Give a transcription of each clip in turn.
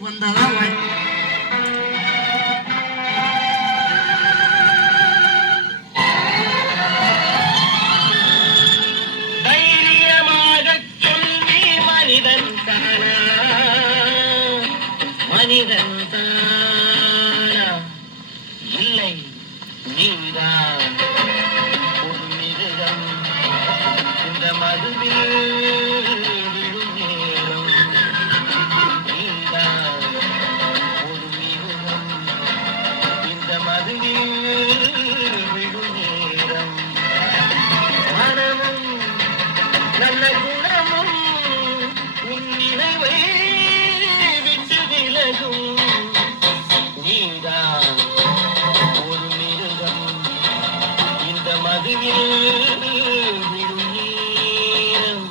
வந்தாதான் தைரியமாக சொல்லி மனிதன் தானா மனிதன் தானா இல்லை நீதான் ஒரு மிருகம் இந்த மதுவில் விழும் நேரம் நீதான் ஒரு மிருகம் இந்த மதுவில் விழும் நேரம் மனமும் நல்ல குணமும் உன் நினைவை விட்டு விலகும் நீதான் ஒரு மிருகம் இந்த மதுவில் விழும் நேரம்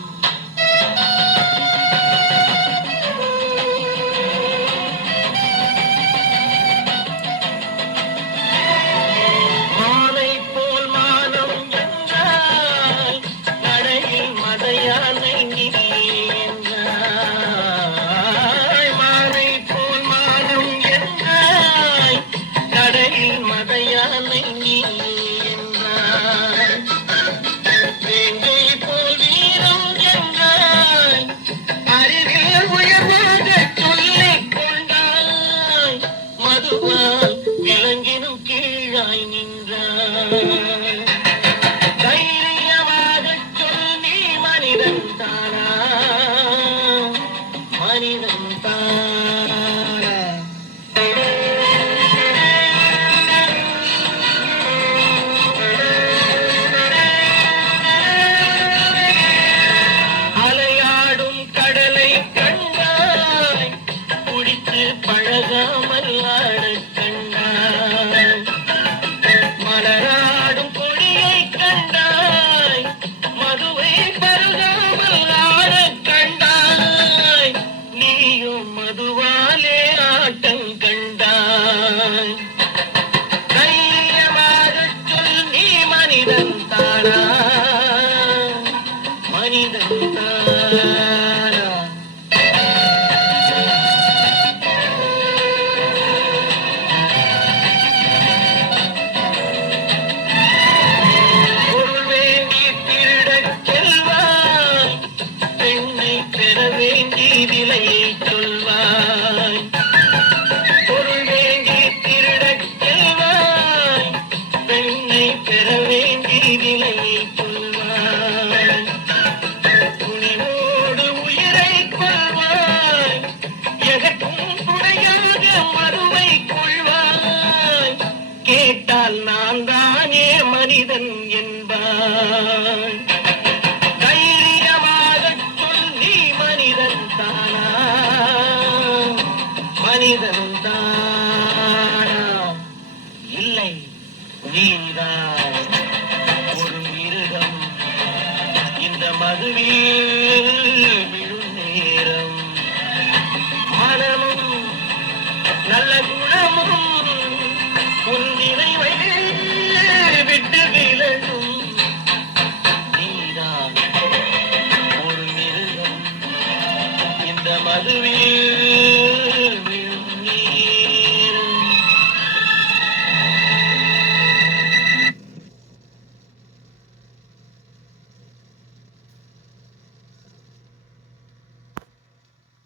மாலை போல் மானம் என்றால் நடையில் மதையானை நீ என்றாய் மாலை போல் மானம் என்றாய் நடையில் மதையானை நீ என்றாய் வேங்கை போல் வீரம் என்றாய் அறிவில் உயர்வாக சொல்லிக் கொண்டாய் மதுவால் விலங்கினும் கீழாய் நின்றாய் தைரியமாகச் சொல் நீ மனிதன் தானா மனிதன் தானா அலையாடும் கடலை கண்டாய் குடித்து பழகாமல் ஆடக் கண்டாய் மலராடும் கொடியை கண்டாய் மதுவை பருகாமல் ஆடக் கண்டாய் நீயும் மதுவாலே ஆட்டம் கண்டாய் தைரியமாகச் சொல் நீ மனிதன் தானா மனிதன் தானா பொருள் வேண்டி திருடச் செல்வாய் பெண்ணை பெற வேண்டி விலையை சொல்வாய் பொருள் வேண்டி திருடச் செல்வாய் பெண்ணை பெற வேண்டி விலையை சொல்வாய் துணிவோடு உயிரை கொள்வாய் எதற்கும் துணையாக மறுவை கொள்வாய் கேட்டால் நான் தானே மனிதன் என்பாய் தைரியமாகச் சொல் நீ மனிதன் தானா மனிதன் தானா இல்லை நீதான் ஒரு மிருகம் இந்த மதுவில் விழும் நேரம் மனமும் நல்ல குணமும் உன் நினைவை விட்டு விலகும் நீதான் ஒரு மிருகம் இந்த மதுவில்